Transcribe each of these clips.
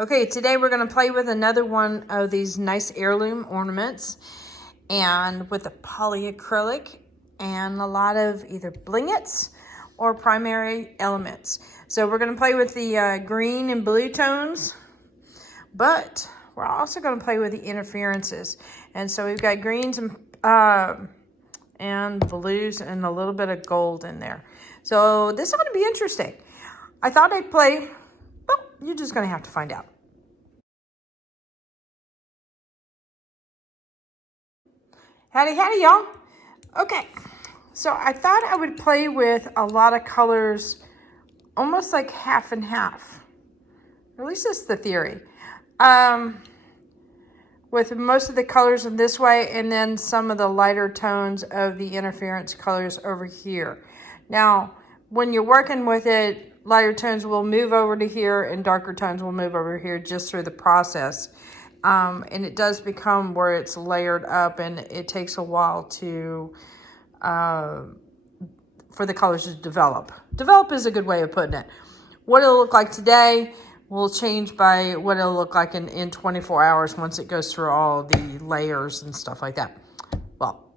Okay, today we're going to play with another one of these nice heirloom ornaments and with a polyacrylic and a lot of either blingets or primary elements. So we're going to play with the green and blue tones, but we're also going to play with the interferences. And so we've got greens and blues and a little bit of gold in there. So this ought to be interesting. I thought I'd play. Well, you're just going to have to find out. Howdy, howdy, y'all. Okay, so I thought I would play with a lot of colors, almost like half and half. At least that's the theory. With most of the colors in this way, and then some of the lighter tones of the interference colors over here. Now, when you're working with it, lighter tones will move over to here and darker tones will move over here just through the process. And it does become where it's layered up, and it takes a while to for the colors to develop. Develop is a good way of putting it. What it'll look like today will change by what it'll look like in 24 hours once it goes through all the layers and stuff like that. Well,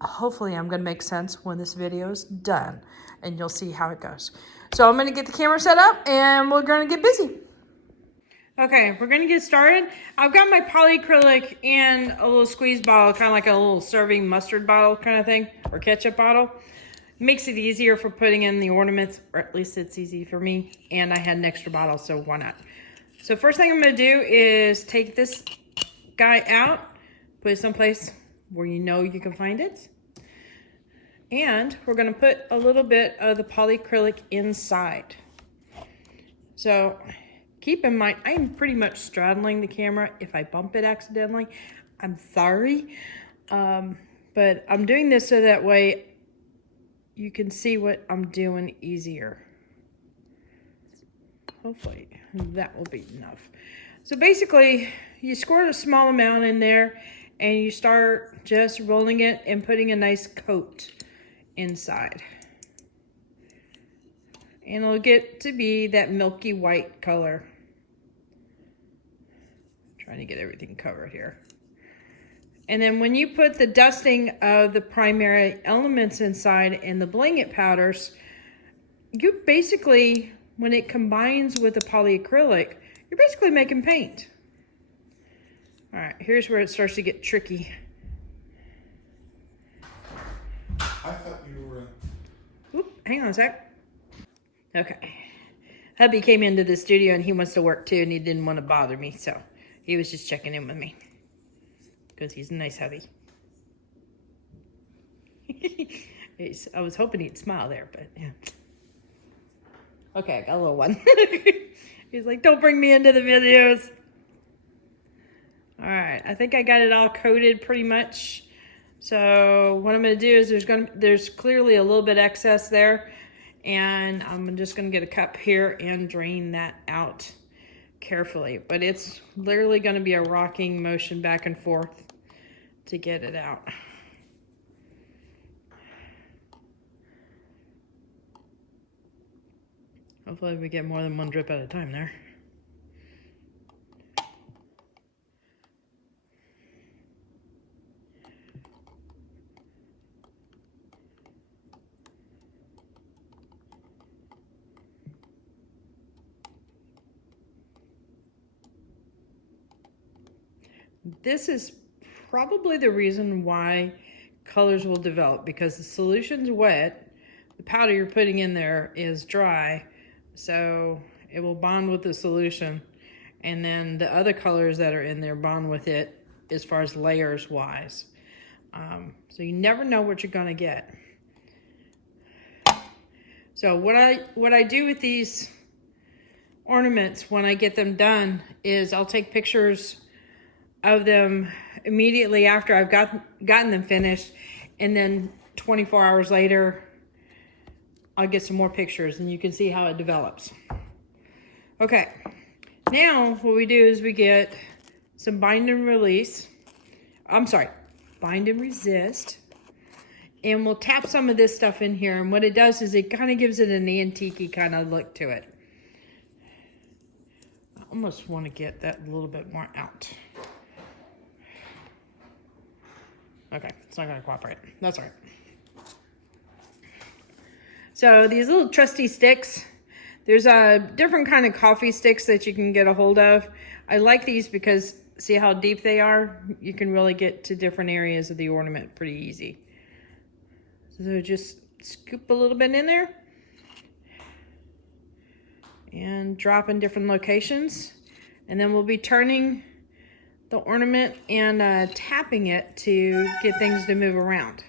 hopefully I'm going to make sense when this video is done, and you'll see how it goes. So I'm going to get the camera set up, and we're going to get busy. Okay, we're going to get started. I've got my polyacrylic in a little squeeze bottle, kind of like a little serving mustard bottle kind of thing, or ketchup bottle. It makes it easier for putting in the ornaments, or at least it's easy for me. And I had an extra bottle, so why not? So first thing I'm going to do is take this guy out, put it someplace where you know you can find it. And we're going to put a little bit of the polyacrylic inside. So keep in mind, I'm pretty much straddling the camera. If I bump it accidentally, I'm sorry. But I'm doing this so that way you can see what I'm doing easier. Hopefully that will be enough. So basically, you squirt a small amount in there and you start just rolling it and putting a nice coat inside. And it'll get to be that milky white color. Trying to get everything covered here. And then when you put the dusting of the primary elements inside and the blanket powders, you basically, when it combines with the polyacrylic, you're basically making paint. All right, here's where it starts to get tricky. I thought you were... Oop, hang on a sec. Okay. Hubby came into the studio and he wants to work too, and he didn't want to bother me, so he was just checking in with me. Because he's a nice hubby. I was hoping he'd smile there, but yeah. Okay, I got a little one. He's like, don't bring me into the videos. All right, I think I got it all coated pretty much. So what I'm going to do is there's clearly a little bit excess there, and I'm just going to get a cup here and drain that out carefully. But it's literally going to be a rocking motion back and forth to get it out. Hopefully we get more than one drip at a time there. This is probably the reason why colors will develop, because the solution's wet, the powder you're putting in there is dry, so it will bond with the solution, and then the other colors that are in there bond with it as far as layers wise. So you never know what you're going to get. So what I do with these ornaments when I get them done is I'll take pictures of them immediately after I've gotten them finished, and then 24 hours later I'll get some more pictures and you can see how it develops. Okay, now what we do is we get some bind and release. Bind and resist. And we'll tap some of this stuff in here, and what it does is it kind of gives it an antique-y kind of look to it. almost want to get that a little bit more out. Okay, it's not going to cooperate. That's all right. So these little trusty sticks, there's a different kind of coffee sticks that you can get a hold of. I like these because see how deep they are? You can really get to different areas of the ornament pretty easy. So just scoop a little bit in there and drop in different locations. And then we'll be turning the ornament and tapping it to get things to move around.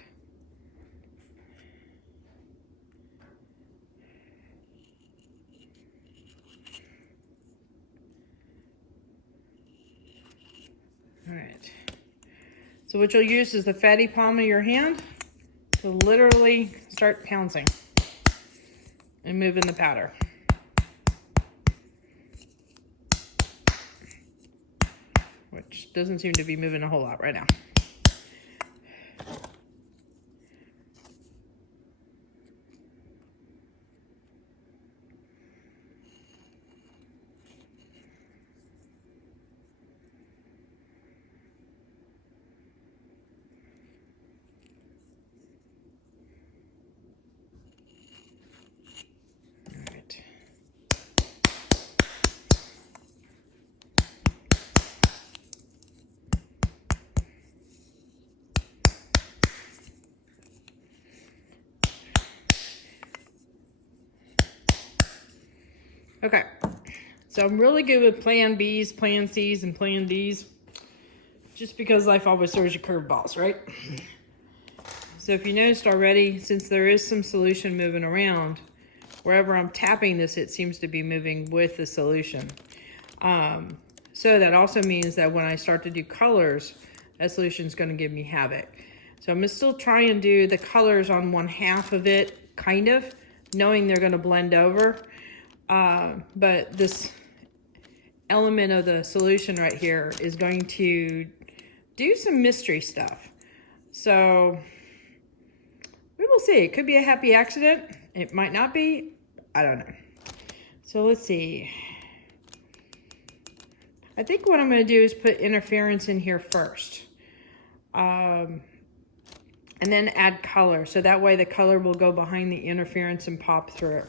All right. So what you'll use is the fatty palm of your hand to literally start pouncing and moving the powder. Which doesn't seem to be moving a whole lot right now. Okay, so I'm really good with plan Bs, plan Cs, and plan Ds, just because life always throws you curveballs, right? So if you noticed already, since there is some solution moving around, wherever I'm tapping this, it seems to be moving with the solution. So that also means that when I start to do colors, that solution is going to give me havoc. So I'm going to still try and do the colors on one half of it, kind of, knowing they're going to blend over. But this element of the solution right here is going to do some mystery stuff. So we will see. It could be a happy accident. It might not be. I don't know. So let's see. I think what I'm going to do is put interference in here first. And then add color. So that way the color will go behind the interference and pop through it.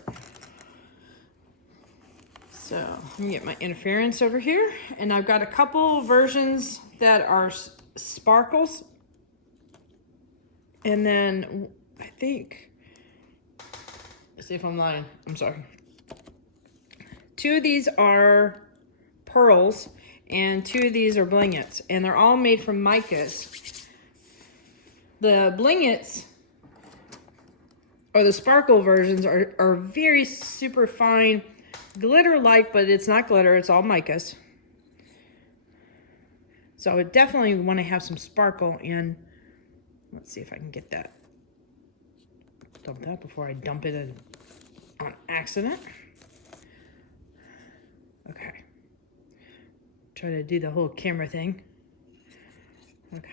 So let me get my interference over here. And I've got a couple versions that are sparkles. And then I think, let's see if I'm lying. I'm sorry. 2 of these are pearls and 2 of these are blingets. And they're all made from micas. The blingets, or the sparkle versions, are very super fine, glitter-like, but it's not glitter, it's all micas. So I would definitely want to have some sparkle in. Let's see if I can get that. Dump that before I dump it in on accident. Okay. Try to do the whole camera thing. Okay.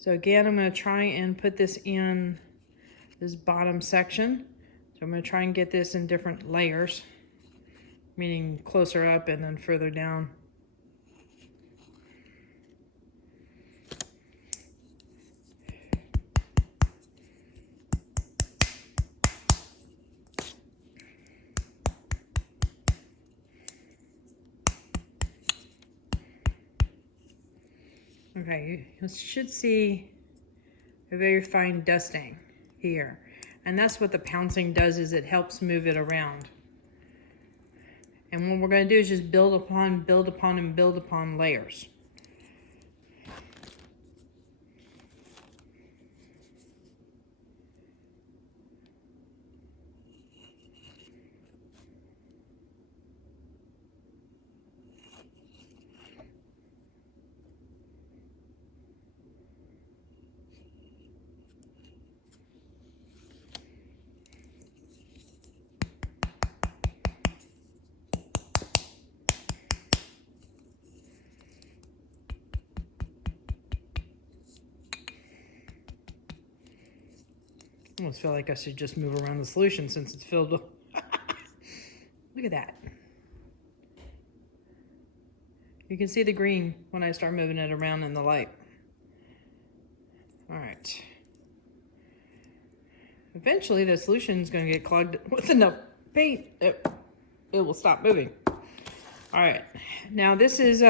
So again, I'm going to try and put this in this bottom section. So I'm going to try and get this in different layers, meaning closer up and then further down. Okay, you should see a very fine dusting here. And that's what the pouncing does, is it helps move it around. And what we're going to do is just build upon, and build upon layers. I almost feel like I should just move around the solution since it's filled with... Look at that. You can see the green when I start moving it around in the light. All right. Eventually the solution is going to get clogged with enough paint that it will stop moving. All right, now this is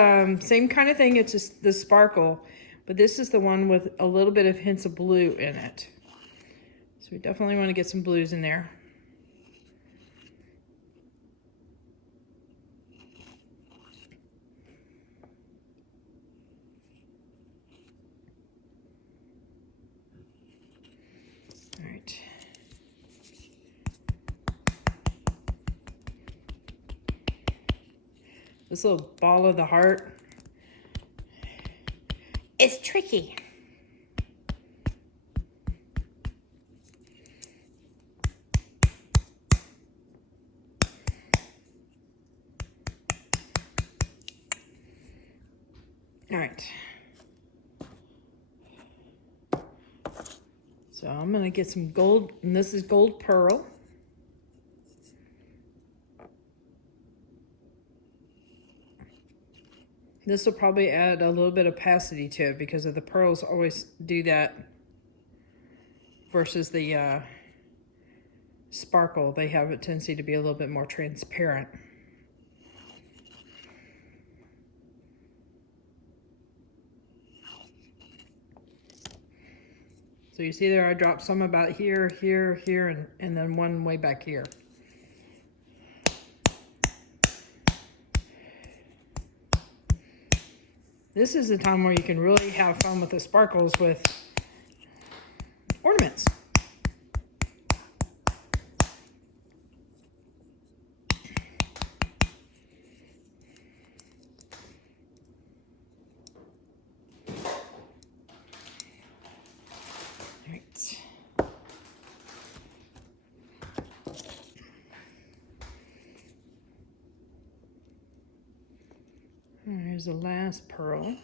same kind of thing. It's just the sparkle, but this is the one with a little bit of hints of blue in it. So we definitely want to get some blues in there. All right. This little ball of the heart is tricky. All right. So I'm gonna get some gold, and this is gold pearl. This will probably add a little bit of opacity to it because of the pearls always do that versus the sparkle. They have a tendency to be a little bit more transparent. So you see there, I dropped some about here, here, here, and then one way back here. This is the time where you can really have fun with the sparkles with ornaments. All right. Here's the last pearl.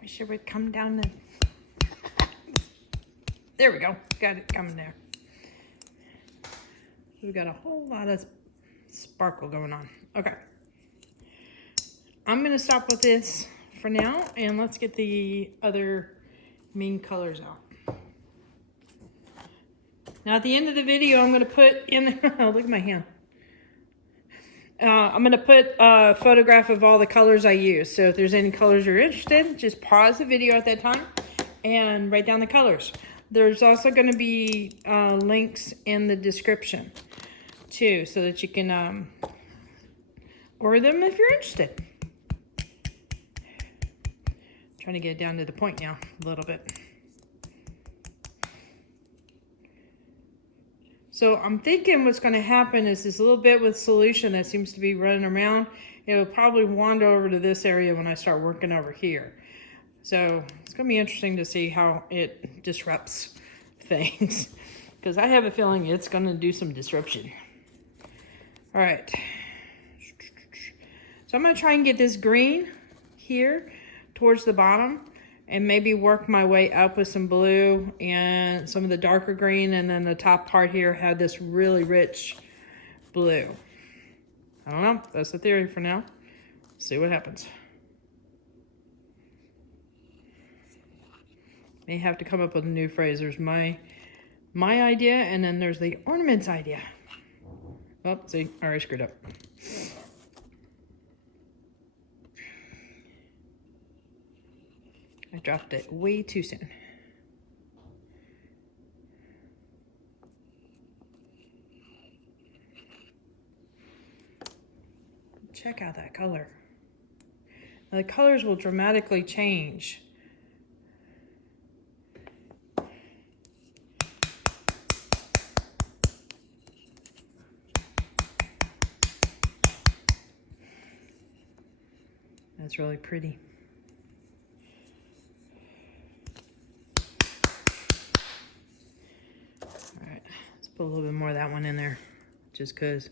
Wish it would come down and there we go. Got it coming there. We've got a whole lot of sparkle going on. Okay. I'm gonna stop with this for now and let's get the other main colors out. Now at the end of the video, I'm gonna put in, look at my hand. I'm gonna put a photograph of all the colors I use. So if there's any colors you're interested in, just pause the video at that time and write down the colors. There's also gonna be links in the description too, so that you can order them if you're interested. Trying to get it down to the point now, a little bit. So I'm thinking what's going to happen is this little bit with solution that seems to be running around, it will probably wander over to this area when I start working over here. So it's going to be interesting to see how it disrupts things because I have a feeling it's going to do some disruption. All right. So I'm going to try and get this green here towards the bottom and maybe work my way up with some blue and some of the darker green, and then the top part here had this really rich blue. I don't know, that's the theory for now. See what happens. May have to come up with a new phrase. There's my idea, and then there's the ornaments idea. Oh, see, I already screwed up. I dropped it way too soon. Check out that color. Now the colors will dramatically change That's really pretty. All right, let's put a little bit more of that one in there, just because.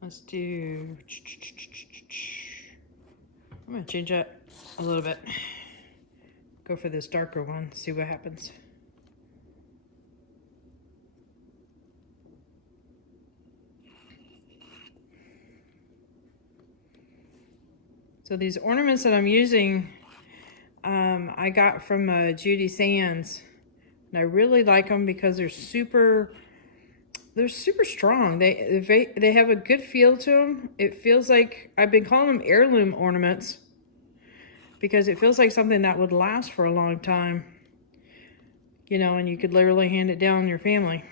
Let's do, I'm gonna change up a little bit. Go for this darker one, see what happens. So these ornaments that I'm using, I got from Judy Sands, and I really like them because they're super strong. They have a good feel to them. It feels like, I've been calling them heirloom ornaments because it feels like something that would last for a long time, you know, and you could literally hand it down to your family.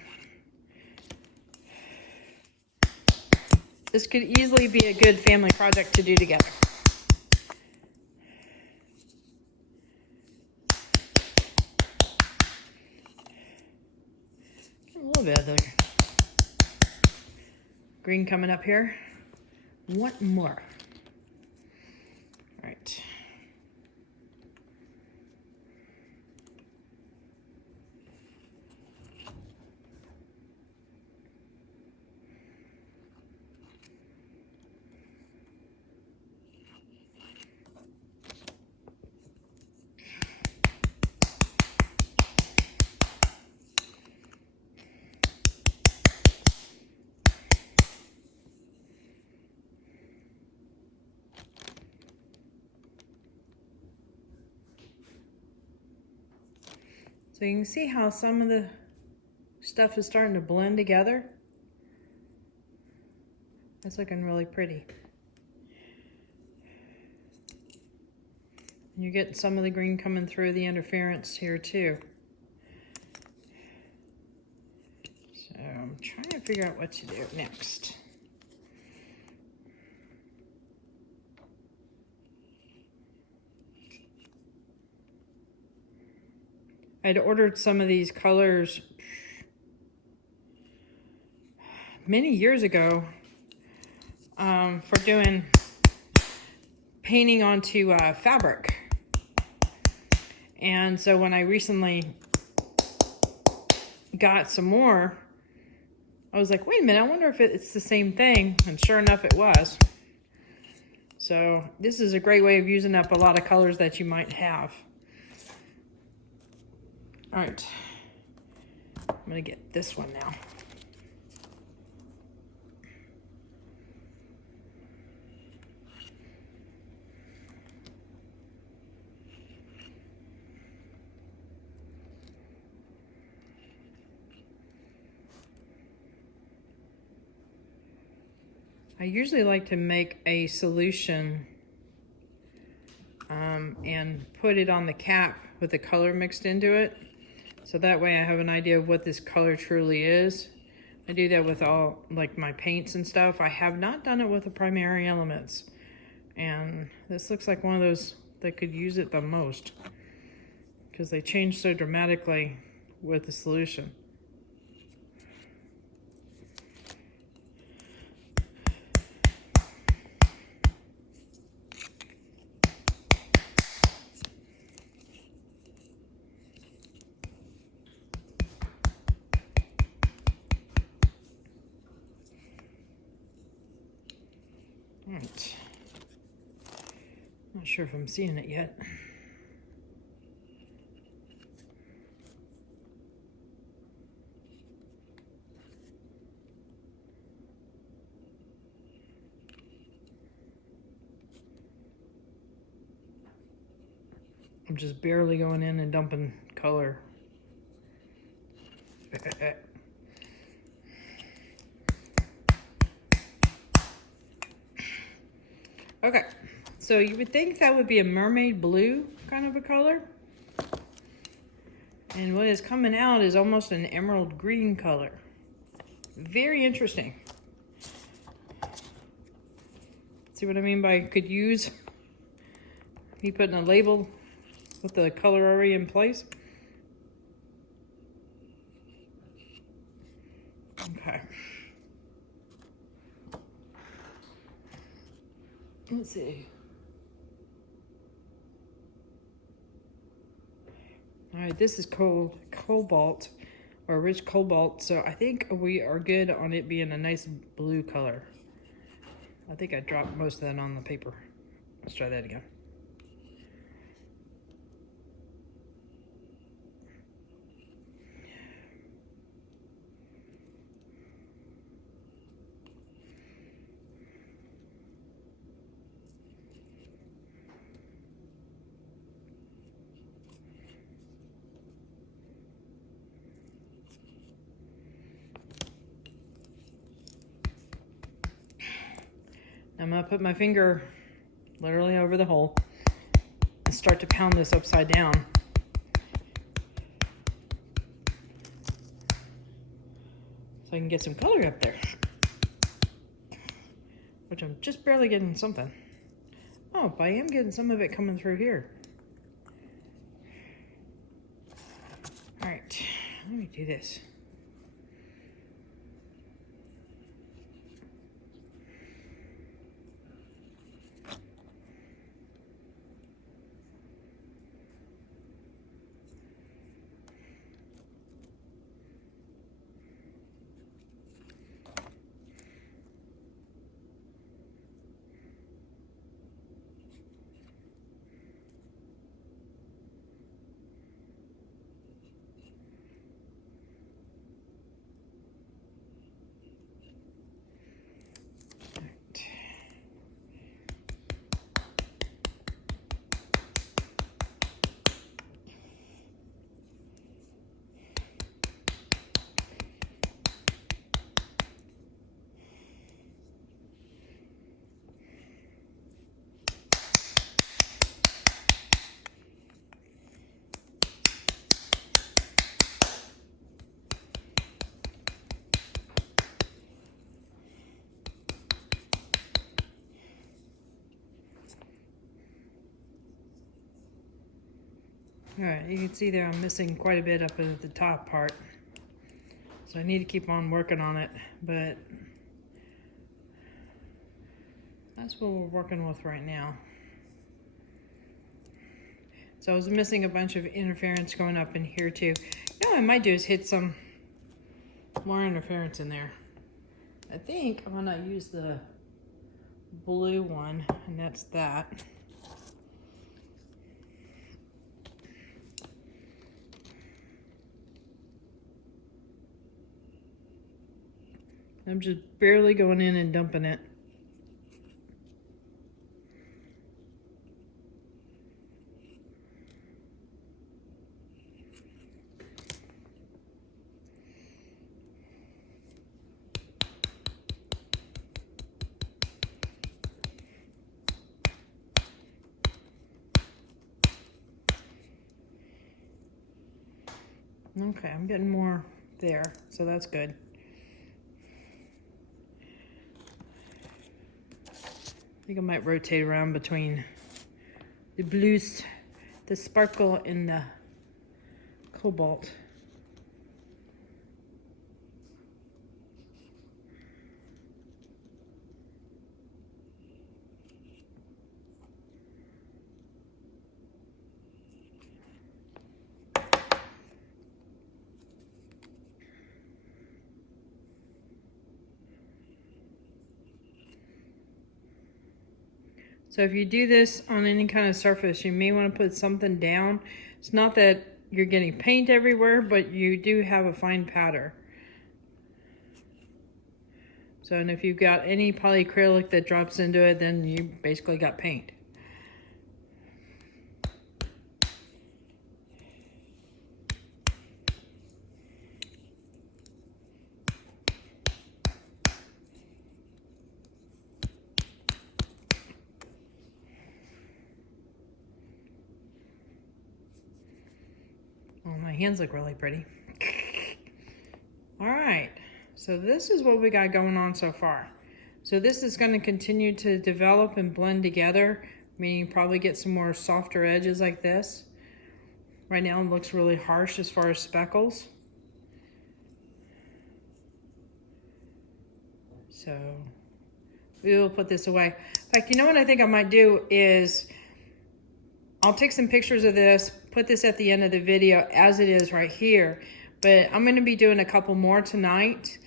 This could easily be a good family project to do together. A little bit of the green coming up here. One more. All right. So you can see how some of the stuff is starting to blend together. That's looking really pretty. And you're getting some of the green coming through the interference here too. So I'm trying to figure out what to do next. I'd ordered some of these colors many years ago for doing painting onto fabric. And so when I recently got some more, I was like, wait a minute, I wonder if it's the same thing. And sure enough, it was. So this is a great way of using up a lot of colors that you might have. All right, I'm gonna get this one now. I usually like to make a solution and put it on the cap with the color mixed into it. So that way I have an idea of what this color truly is. I do that with all like my paints and stuff. I have not done it with the primary elements. And this looks like one of those that could use it the most because they change so dramatically with the solution. All right. Not sure if I'm seeing it yet. I'm just barely going in and dumping color. Okay, So you would think that would be a mermaid blue kind of a color. And what is coming out is almost an emerald green color. Very interesting. See what I mean by could use me putting a label with the color already in place? Okay. Let's see. All right, this is cobalt or rich cobalt, so I think we are good on it being a nice blue color. I think I dropped most of that on the paper. Let's try that again. I'm gonna put my finger literally over the hole and start to pound this upside down. So I can get some color up there. Which I'm just barely getting something. Oh, but I am getting some of it coming through here. All right, let me do this. All right, you can see there I'm missing quite a bit up at the top part. So I need to keep on working on it, but that's what we're working with right now. So I was missing a bunch of interference going up in here too. You know what I might do is hit some more interference in there. I think I'm gonna use the blue one, and that's that. I'm just barely going in and dumping it. Okay, I'm getting more there, so that's good. I think I might rotate around between the blues, the sparkle, and the cobalt. So if you do this on any kind of surface, you may want to put something down. It's not that you're getting paint everywhere, but you do have a fine powder. So, and if you've got any polycrylic that drops into it, then you basically got paint. hands look really pretty. All right, so this is what we got going on so far. So this is going to continue to develop and blend together, meaning probably get some more softer edges like this. Right now it looks really harsh as far as speckles. So we will put this away. In fact, you know what I think I might do is I'll take some pictures of this, put this at the end of the video as it is right here. But I'm going to be doing a couple more tonight.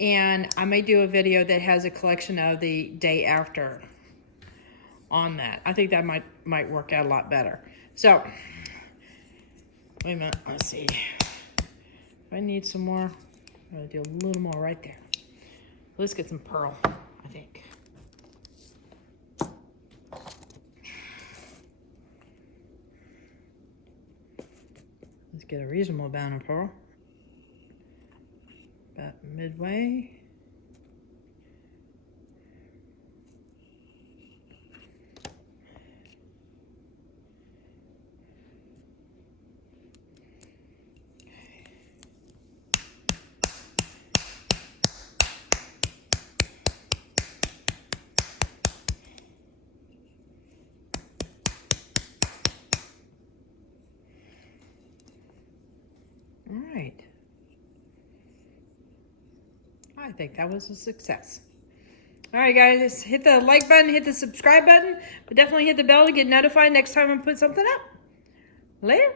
And I may do a video that has a collection of the day after on that. I think that might work out a lot better. So, wait a minute. Let's see. If I need some more, I'm going to do a little more right there. Let's get some pearl, I think. Let's get a reasonable amount of pearl. About midway. All right. I think that was a success. All right, guys, hit the like button, hit the subscribe button, but definitely hit the bell to get notified next time I put something up. Later.